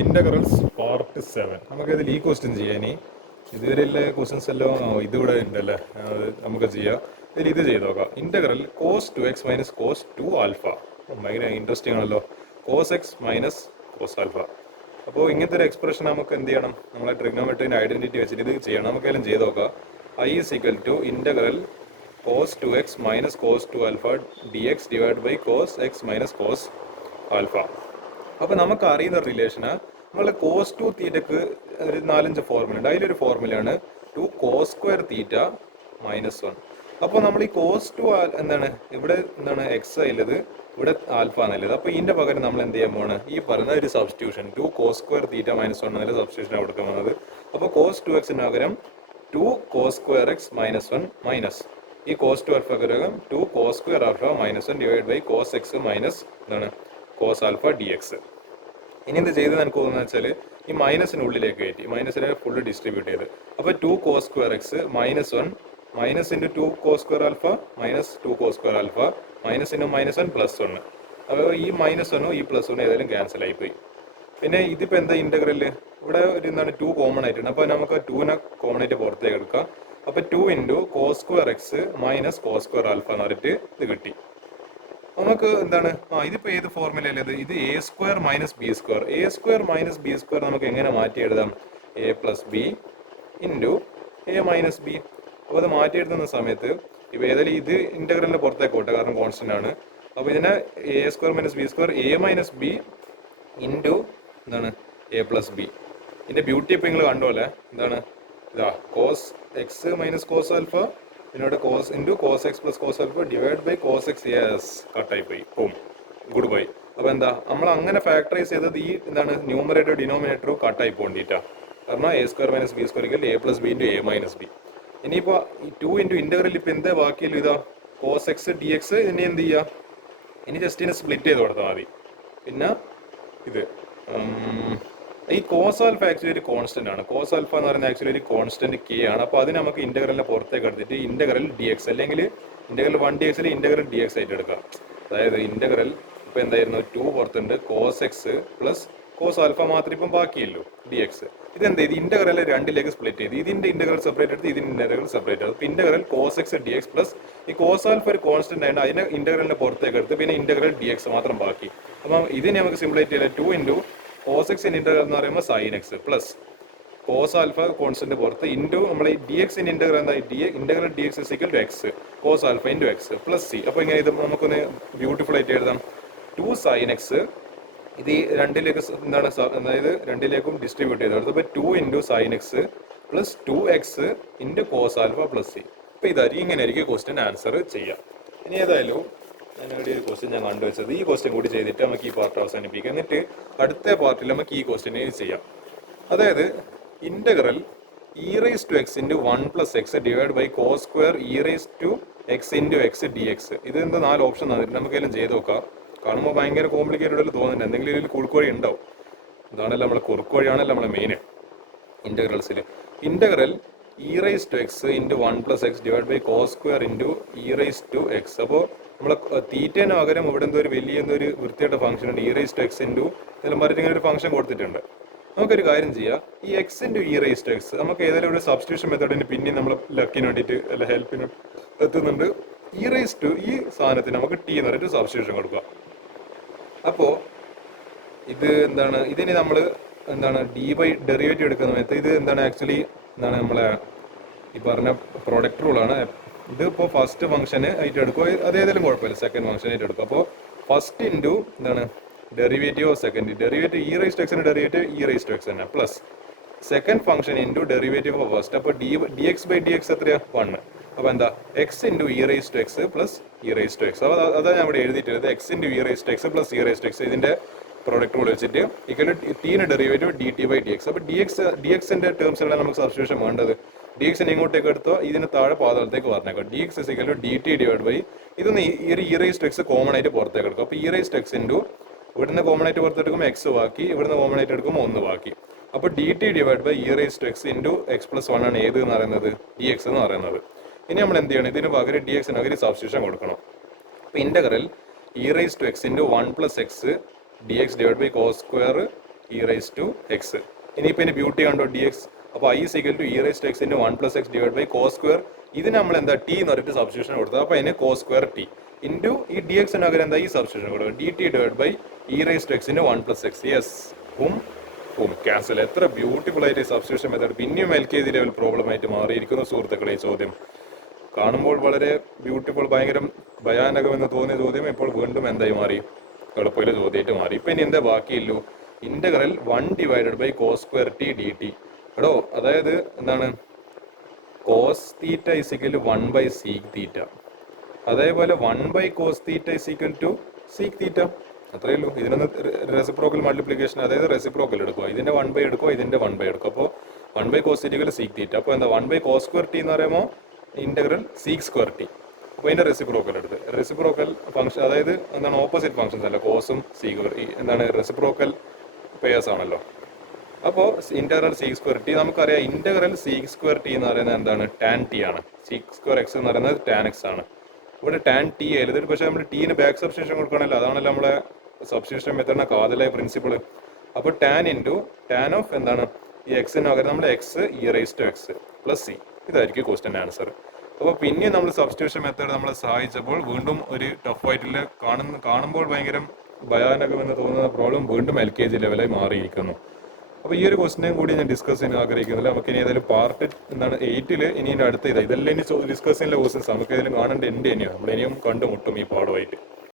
Integrals part 7 നമുക്കിതിൽ ഈ question ചെയ്യാം. ഇനി ഇതുവരെയുള്ള ക്വസ്റ്റ്യൻസ് എല്ലാം ഇതിവിടെ ഉണ്ടല്ലേ, അത് നമുക്ക് ചെയ്യാം. ഇതിൽ ഇത് ചെയ്ത് നോക്കാം. Integral cos 2x minus cos 2 alpha. ഭയങ്കര ഇൻട്രസ്റ്റിംഗ് ആണല്ലോ. Cos x minus cos alpha. അപ്പോൾ ഇങ്ങനത്തെ ഒരു എക്സ്പ്രഷൻ നമുക്ക് എന്ത് ചെയ്യണം? നമ്മളെ ട്രിഗ്നോമെട്രിൻ്റെ ഐഡന്റിറ്റി വെച്ചിട്ട് ഇത് ചെയ്യണം. നമുക്കെല്ലാം ചെയ്ത് നോക്കാം. I is equal to integral cos 2x minus cos 2 alpha d x divide by cos x minus cos alpha. അപ്പോൾ നമുക്ക് അറിയുന്ന റിലേഷന് നമ്മൾ കോസ് 2 തീറ്റക്ക് ഒരു 4-5 ഫോർമുല ഉണ്ട്. അതിലൊരു ഫോർമുലയാണ് 2 കോസ് സ്ക്വയർ തീറ്റ മൈനസ് 1. അപ്പോൾ നമ്മൾ ഈ കോസ് 2 എന്താണ് ഇവിടെ എന്താണ് എക്സ് ഉള്ളത്, ഇവിടെ ആൽഫ എന്നുള്ളത്. അപ്പോൾ ഇതിന്റെ പകരം നമ്മൾ എന്ത് ചെയ്യാൻ പോവാണ്? ഈ പറയുന്ന ഒരു substitution 2 cos square theta minus 1 എന്നുള്ള സബ്സ്റ്റിറ്റ്യൂഷനാണ് കൊടുക്കാൻ പോകുന്നത്. അപ്പോൾ കോസ് 2x പകരം 2 cos square x minus 1 minus ഈ കോസ് 2 ആൽഫ പകരം 2 cos square alpha minus 1 divide by cos x minus എന്താണ് കോസ് ആൽഫ ഡി എക്സ്. ഇനി എന്ത് ചെയ്ത് എനിക്ക് തോന്നുന്നത് വെച്ചാൽ ഈ മൈനസിനുള്ളിലേക്ക് കയറ്റി മൈനസിനെ ഫുള്ള് ഡിസ്ട്രിബ്യൂട്ട് ചെയ്ത്. അപ്പോൾ 2 cos square x minus 1 minus into 2 cos square alpha minus 2 cos square alpha minus into minus 1 plus 1. അപ്പോൾ ഈ മൈനസ് 1 ഈ പ്ലസ് 1 ഏതായാലും ക്യാൻസൽ ആയിപ്പോയി. പിന്നെ ഇതിപ്പോൾ എന്താ ഇന്റഗ്രല് ഇവിടെ ഒരു എന്താണ് 2 കോമൺ ആയിട്ടുണ്ട്. അപ്പോൾ നമുക്ക് 2നെ കോമൺ ആയിട്ട് പുറത്തേക്ക് എടുക്കാം. അപ്പോൾ 2 into cos square x minus cos square alpha എന്ന് പറഞ്ഞിട്ട് ഇത് കിട്ടി. നമുക്ക് എന്താണ് ഇതിപ്പോൾ ഏത് ഫോർമുലയിലത്? ഇത് A square minus B square. A square minus B square നമുക്ക് എങ്ങനെ മാറ്റി എഴുതാം? A plus B into A minus B. അപ്പോൾ അത് മാറ്റി എഴുതുന്ന സമയത്ത് ഇപ്പോൾ ഏതായാലും ഇത് ഇന്റഗ്രലിന്റെ പുറത്തേക്ക് പോട്ടെ, കാരണം കോൺസ്റ്റന്റ് ആണ്. അപ്പോൾ ഇതിനെ A square minus B square A minus B into എന്താണ് എ പ്ലസ് ബി. ഇതിന്റെ ബ്യൂട്ടി ഇപ്പോൾ നിങ്ങൾ കണ്ടോല്ലേ, എന്താണ് ഇതാ cos x minus cos alpha പിന്നീട് cos into cos x plus cos alpha divide by cos x. Yes, കട്ടായി പോയി, പോം, ഗുഡ് ബൈ. അപ്പോൾ എന്താ നമ്മൾ അങ്ങനെ ഫാക്ടറൈസ് ചെയ്തത് ഈ എന്താണ് ന്യൂമറേറ്റർ ഡിനോമിനേറ്ററും കട്ടായി പോകേണ്ടിട്ടാ. കാരണം A square minus B square A plus B into A minus B. ഇനിയിപ്പോൾ ഈ 2 ഇൻറ്റു ഇന്റഗ്രൽ ഇപ്പോൾ എന്താ ബാക്കിയല്ലോ ഇതാ കോസ് എക്സ് ഡി എക്സ്. ഇനി എന്ത് ചെയ്യുക? ഇനി ജസ്റ്റ് ഇതിനെ സ്പ്ലിറ്റ് ചെയ്ത് കൊടുത്താൽ മതി. പിന്നെ ഇത് ഈ കോസ് ആൽഫ ആക്ച്വലി ഒരു കോൺസ്റ്റന്റ് ആണ്. കോസ് ആൽഫ എന്ന് പറയുന്നത് ആക്ച്വലി ഒരു കോൺസ്റ്റന്റ് കെ ആണ്. അപ്പോൾ അതിന് നമുക്ക് ഇന്റഗ്രലിനെ പുറത്തേക്ക് എടുത്തിട്ട് ഇന്റഗ്രൽ ഡി എക്സ് അല്ലെങ്കിൽ integral 1dx integral d x ആയിട്ട് എടുക്കാം. അതായത് ഇന്റഗ്രൽ ഇപ്പൊ എന്തായിരുന്നു 2 പുറത്തുണ്ട് cos x plus cos alpha മാത്രം ഇപ്പം ബാക്കിയല്ലോ ഡി എക്സ്. ഇതെന്ത് ചെയ്ത് ഇന്റഗ്രൽ 2ലേക്ക് സ്പ്ലിറ്റ് ചെയ്ത് ഇതിന്റെ ഇന്റഗ്രൽ സെപ്പറേറ്റ് എടുത്ത് ഇതിന്റെ ഇന്റഗ്രൽ സെപ്പറേറ്റ് എടുത്ത് integral cos x d x plus ഈ കോസ് ആൽഫ ഒരു കോൺസ്റ്റന്റ് ആയിട്ട് അതിനെ ഇന്റഗ്രലിനെ പുറത്തേക്ക് എടുത്ത് പിന്നെ ഇന്റഗ്രൽ ഡി എക്സ് മാത്രം ബാക്കി. അപ്പം ഇതിനെ നമുക്ക് സിംപ്ലിഫൈ ചെയ്യാം. 2 ഇൻറ്റു കോസ് എക്സ് ഇന്റഗ്രൽ എന്ന് പറയുമ്പോൾ sine x plus cos alpha constant പുറത്ത് ഇൻറ്റു നമ്മൾ ഈ ഡി എക്സ് ഇന്റഗ്രൽ എന്താ integral d x equal to x cos alpha into x plus c. അപ്പോൾ ഇങ്ങനെ ഇത് നമുക്കൊന്ന് ബ്യൂട്ടിഫുൾ ആയിട്ട് എഴുതാം. 2 സൈൻ എക്സ് ഇത് ഈ രണ്ടിലേക്ക് എന്താണ് അതായത് രണ്ടിലേക്കും ഡിസ്ട്രിബ്യൂട്ട് ചെയ്ത് കൊടുത്തു. അപ്പോൾ 2 into sine x plus 2x into cos alpha plus c. അപ്പോൾ ഇതായിരിക്കും ഇങ്ങനെയായിരിക്കും ക്വസ്റ്റ്യൻ ആൻസർ ചെയ്യാം. ഇനി ഏതായാലും ഞാനിവിടെ ഒരു ക്വസ്റ്റ്യൻ ഞാൻ കണ്ടുവച്ചത് ഈ ക്വസ്റ്റ്യൻ കൂടി ചെയ്തിട്ട് നമുക്ക് ഈ പാർട്ട് അവസാനിപ്പിക്കാം. എന്നിട്ട് അടുത്ത പാർട്ടിൽ നമുക്ക് ഈ ക്വസ്റ്റ്യൻ ചെയ്യാം. അതായത് integral e raise to x into 1 plus x divide by cos square e raise to x into x d x. ഇത് എന്താ 4 ഓപ്ഷൻ തന്നിട്ട് നമുക്കെല്ലാം ചെയ്ത് നോക്കാം. കാണുമ്പോൾ ഭയങ്കര കോംപ്ലിക്കേറ്റഡ് ആയിട്ട് തോന്നുന്നുണ്ട്. എന്തെങ്കിലും ഇതിൽ കുറുക്കുവഴി ഉണ്ടാവും. ഇതാണല്ലോ നമ്മളെ കുറുക്കുവഴിയാണല്ലോ നമ്മളെ മെയിൻ ഇന്റഗ്രൽസിൽ. Integral e raise to x into 1 plus x divide by cos square into e raise to x. അപ്പോൾ നമ്മൾ തീറ്റേന് പകരം ഇവിടെ എന്തോ ഒരു വലിയ എന്തോ ഒരു വൃത്തിയായിട്ട ഫംഗ്ഷൻ ഉണ്ട്. E raise to x into ഇതെല്ലാം പറഞ്ഞിട്ട് ഇങ്ങനെ ഒരു ഫംഗ്ഷൻ കൊടുത്തിട്ടുണ്ട്. നമുക്കൊരു കാര്യം ചെയ്യാം. ഈ x into e raise to x നമുക്ക് ഏതായാലും ഒരു സബ്സ്റ്റിറ്റ്യൂഷൻ മെത്തേഡിന് പിന്നെ നമ്മൾ ലക്കിന് വേണ്ടിയിട്ട് അല്ല ഹെൽപ്പിന് എത്തുന്നുണ്ട്. ഇ റൈസ് ടു ഈ സാധനത്തിന് നമുക്ക് ടി എന്ന് പറഞ്ഞിട്ട് സബ്സ്റ്റിറ്റ്യൂഷൻ കൊടുക്കുക. അപ്പോൾ ഇത് എന്താണ് ഇതിന് നമ്മൾ എന്താണ് ഡി ബൈ ഡെറിവേറ്റീവ് എടുക്കുന്ന സമയത്ത് ഇത് എന്താണ് ആക്ച്വലി എന്താണ് നമ്മളെ ഈ പറഞ്ഞ പ്രോഡക്റ്റ് റൂളാണ്. ഇതിപ്പോൾ ഫസ്റ്റ് ഫംഗ്ഷന് ആയിട്ട് എടുക്കുക, അതേതായാലും കുഴപ്പമില്ല. സെക്കൻഡ് ഫംഗ്ഷൻ ആയിട്ട് എടുക്കുക. അപ്പോൾ ഫസ്റ്റ് ഇൻറ്റു എന്താണ് derivative of second derivative e raise to എക്സിന് derivative e raise to x തന്നെ plus second function into derivative of first. അപ്പോൾ d x by d x എത്രയാ 1. അപ്പോൾ എന്താ x into e raise to x plus e raise to x. അപ്പോൾ അതാണ് ഞാൻ ഇവിടെ എഴുതിയിട്ടുള്ളത്. X into e raise to x plus e raise to x ഇതിന്റെ പ്രോഡക്റ്റ് റൂൾ വെച്ചിട്ട് ഇക്വൽ ടു ടീന് derivative d t by d x. അപ്പോൾ d എക്സിന്റെ ടേംസിലാണ് നമുക്ക് സബ്സ്റ്റിറ്റ്യൂഷൻ വേണ്ടത്. ഡി എക്സിനെ ഇങ്ങോട്ടേക്ക് എടുത്തോ ഇതിന് താഴെ പാതളത്തേക്ക് പറഞ്ഞേക്കാം. D x is equal to d t divide by ഇതൊന്ന് e raise to x common ആയിട്ട് പുറത്തേക്ക് എടുക്കും. അപ്പോൾ e raise to x into ഇവിടുന്ന് കോമൺ ആയിട്ട് പുറത്തെടുക്കുമ്പോൾ എക്സ് ബാക്കി, ഇവിടുന്ന് കോമൺ ആയിട്ട് എടുക്കുമ്പോൾ 1 ബാക്കി. അപ്പോൾ d t divide by e raise to x into x plus 1 ആണ് ഏത് എന്ന് പറയുന്നത് ഡി എക്സ് എന്ന് പറയുന്നത്. ഇനി നമ്മൾ എന്ത് ചെയ്യണം? ഇതിന് പകരം ഡി എക്സിന് പകരം സബ്സ്റ്റിറ്റ്യൂഷൻ കൊടുക്കണം. അപ്പോൾ integral e raise to x into 1 plus x d x divide by cos square e raise to x. ഇനിയിപ്പോൾ ഇതിന് ബ്യൂട്ടി കണ്ടോ ഡി എക്സ്. അപ്പോൾ I is equal to e raise to x into 1 + x divide by cos square. ഇത് നമ്മൾ എന്താ T എന്ന് പറഞ്ഞിട്ട് substitution കൊടുത്തത്. അപ്പോൾ അതിന് കോസ് സ്ക്വയർ ടി ഇൻറ്റു ഈ ഡി എക്സിന് പകരം എന്താ ഈ സബ്സ്റ്റിറ്റ്യൂഷൻ കൊടുക്കുക d t divide by e raise to x into 1 + x. Yes, cancel. എത്ര ബ്യൂട്ടിഫുൾ ആയിട്ട് സബ്സ്റ്റിറ്റ്യൂഷൻ മെത്തേഡ് പിന്നെയും LKG ലെവൽ പ്രോബ്ലം ആയിട്ട് മാറിയിരിക്കുന്നു സുഹൃത്തുക്കളെ. ഈ ചോദ്യം കാണുമ്പോൾ വളരെ ബ്യൂട്ടിഫുൾ, ഭയങ്കര ഭയാനകമെന്ന് തോന്നിയ ചോദ്യം ഇപ്പോൾ വീണ്ടും എന്തായി മാറി, എളുപ്പത്തിൽ ചോദ്യമായിട്ട് മാറി. ഇപ്പം ഇനി എന്താ ബാക്കിയുള്ളൂ, integral 1 divided by cos square t d t. എടോ, അതായത് എന്താണ്, cos theta is equal to 1 by sec theta, അതേപോലെ 1 by cos theta is equal to sec theta. അത്രയേ ഉള്ളൂ. ഇതിനൊന്ന് റെസിപ്രോക്കൽ മൾട്ടിപ്ലിക്കേഷൻ, അതായത് റെസിപ്രോക്കൽ എടുക്കുക, ഇതിന്റെ 1 ബൈ എടുക്കുക, ഇതിന്റെ 1 ബൈ എടുക്കുക. അപ്പോൾ 1 by cos theta sec theta. അപ്പോൾ എന്താ 1 ബൈ കോസ് സ്ക്വയർ ടി എന്ന് പറയുമ്പോൾ ഇന്റഗ്രൽ സീക് സ്ക്വയർ ടി. അപ്പോൾ ഇതിന്റെ റെസിപ്രോക്കൽ എടുത്ത് റെസിപ്രോക്കൽ ഫംഗ്ഷൻ, അതായത് എന്താണ് ഓപ്പോസിറ്റ് ഫംഗ്ഷൻസ് അല്ല, കോസും സീക്കും എന്താണ് റെസിപ്രോക്കൽ പേയേഴ്സ് ആണല്ലോ. അപ്പോൾ ഇന്റഗ്രൽ സീക് സ്ക്വയർ ടി നമുക്കറിയാം. ഇന്റഗ്രൽ സീക് സ്ക്വയർ ടി എന്ന് പറയുന്നത് എന്താണ്, ടാൻ ടി ആണ്. സീക് സ്ക്വയർ എക്സ് എന്ന് പറയുന്നത് ടാൻ എക്സ് ആണ്. ഇവിടെ ടാൻ ടി എഴുതിട്ട്, പക്ഷേ നമ്മൾ ടീന് ബാക്ക് സബ്സ്റ്റിറ്റ്യൂഷൻ കൊടുക്കണമല്ലോ. അതാണല്ലോ നമ്മളെ സബ്സ്റ്റിറ്റ്യൂഷൻ മെത്തേഡിന്റെ കാതലായ പ്രിൻസിപ്പിൾ. അപ്പോൾ ടാൻ ഇൻറ്റു ടാൻ ഓഫ് എന്താണ് ഈ എക്സിന് പകരം നമ്മൾ x e raise to x plus c. ഇതായിരിക്കും ക്വസ്റ്റ്യൻ ആൻസർ. അപ്പോൾ പിന്നെ നമ്മൾ സബ്സ്റ്റിറ്റ്യൂഷൻ മെത്തേഡ് നമ്മളെ സഹായിച്ചപ്പോൾ വീണ്ടും ഒരു ടഫായിട്ടുള്ള കാണുമ്പോൾ ഭയങ്കര ഭയാനകമെന്ന് തോന്നുന്ന പ്രോബ്ലം വീണ്ടും LKG ലെവലായി മാറിയിരിക്കുന്നു. അപ്പോൾ ഈ ഒരു ക്വസ്റ്റിനെയും കൂടി ഞാൻ ഡിസ്കസ് ചെയ്യാൻ ആഗ്രഹിക്കുന്നില്ല. നമുക്ക് ഇനി ഏതായാലും പാർട്ട് 8 ഇനി അടുത്ത ഇതെല്ലാം ഇനി ഡിസ്കസ് ചെയ്യുന്ന ക്വസ്റ്റ്യൻസ് നമുക്ക് ഏതെങ്കിലും കാണേണ്ട ഉണ്ട്. ഇനിയും നമ്മൾ ഇനിയും കണ്ടുമുട്ടും ഈ പാഠമായിട്ട്.